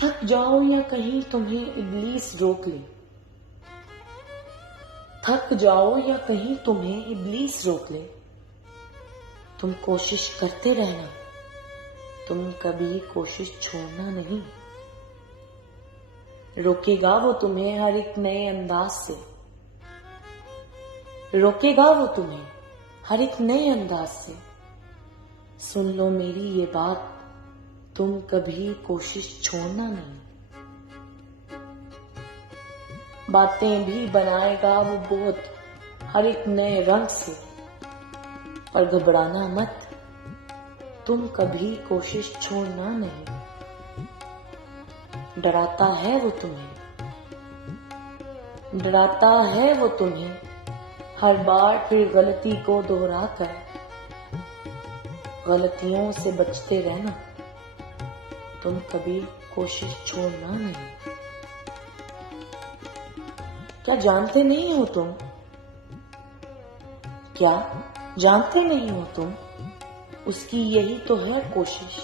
थक जाओ या कहीं तुम्हें इब्लीस रोक ले, थक जाओ या कहीं तुम्हें इब्लीस रोक ले, तुम कोशिश करते रहना, तुम कभी कोशिश छोड़ना नहीं। रोकेगा वो तुम्हें हर एक नए अंदाज से, रोकेगा वो तुम्हें हर एक नए अंदाज से। सुन लो मेरी ये बात, तुम कभी कोशिश छोड़ना नहीं। बातें भी बनाएगा वो बहुत हर एक नए रंग से, पर घबराना मत, तुम कभी कोशिश छोड़ना नहीं। डराता है वो तुम्हें, डराता है वो तुम्हें हर बार फिर गलती को दोहरा कर। गलतियों से बचते रहना, तुम कभी कोशिश छोड़ना नहीं। क्या जानते नहीं हो तुम, क्या जानते नहीं हो तुम, उसकी यही तो है कोशिश,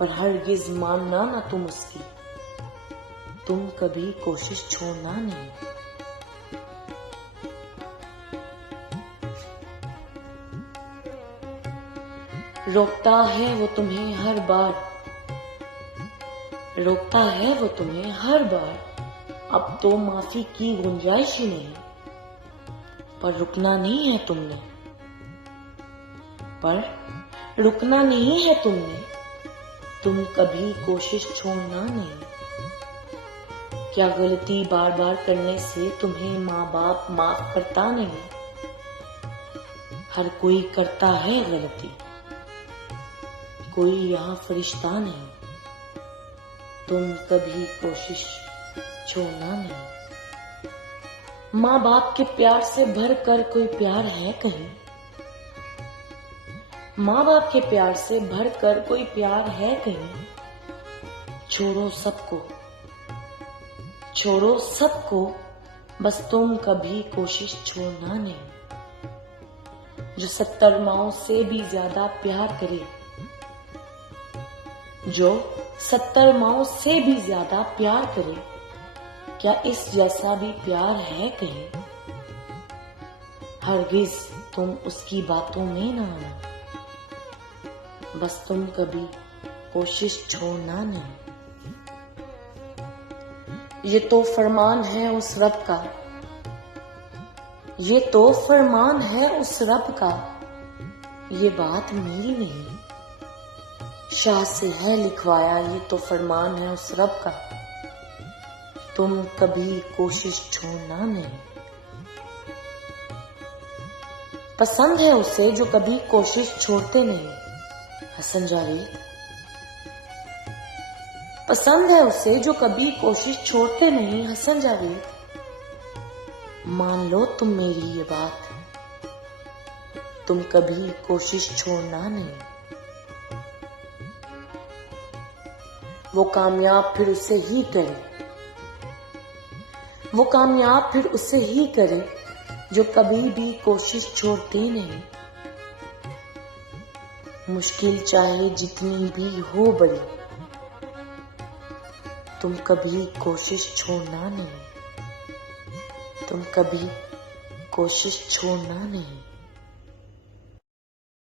पर हरगिज मानना ना तुम उसकी, तुम कभी कोशिश छोड़ना नहीं। रोकता है वो तुम्हें हर बार, रोकता है वो तुम्हें हर बार, अब तो माफी की गुंजाइश ही नहीं। पर रुकना नहीं है तुमने, पर रुकना नहीं है तुमने, तुम कभी कोशिश छोड़ना नहीं। क्या गलती बार बार करने से तुम्हें माँ बाप माफ करता नहीं? हर कोई करता है गलती, कोई यहाँ फरिश्ता नहीं। तुम कभी कोशिश छोड़ना नहीं। माँ बाप के प्यार से भर कर कोई प्यार है कहीं? माँ बाप के प्यार से भर कर कोई प्यार है कहीं? छोड़ो सबको, छोड़ो सबको, बस तुम कभी कोशिश छोड़ना नहीं। जो 70 माओं से भी ज्यादा प्यार करे, जो 70 माओं से भी ज्यादा प्यार करे, क्या इस जैसा भी प्यार है कहीं? हरगिज तुम उसकी बातों में ना आना, बस तुम कभी कोशिश छोड़ना नहीं। ये तो फरमान है उस रब का, ये तो फरमान है उस रब का, ये बात मेरी नहीं। शाह से है लिखवाया, ये तो फरमान है उस रब का, तुम कभी कोशिश छोड़ना नहीं। पसंद है उसे जो कभी कोशिश छोड़ते नहीं, हसन जावेद। पसंद है उसे जो कभी कोशिश छोड़ते नहीं, हसन जावेद। मान लो तुम मेरी ये बात, तुम कभी कोशिश छोड़ना नहीं। वो कामयाब फिर उसे ही करे, वो कामयाब फिर उसे ही करे जो कभी भी कोशिश छोड़ती नहीं। मुश्किल चाहे जितनी भी हो बड़ी, तुम कभी कोशिश छोड़ना नहीं, तुम कभी कोशिश छोड़ना नहीं।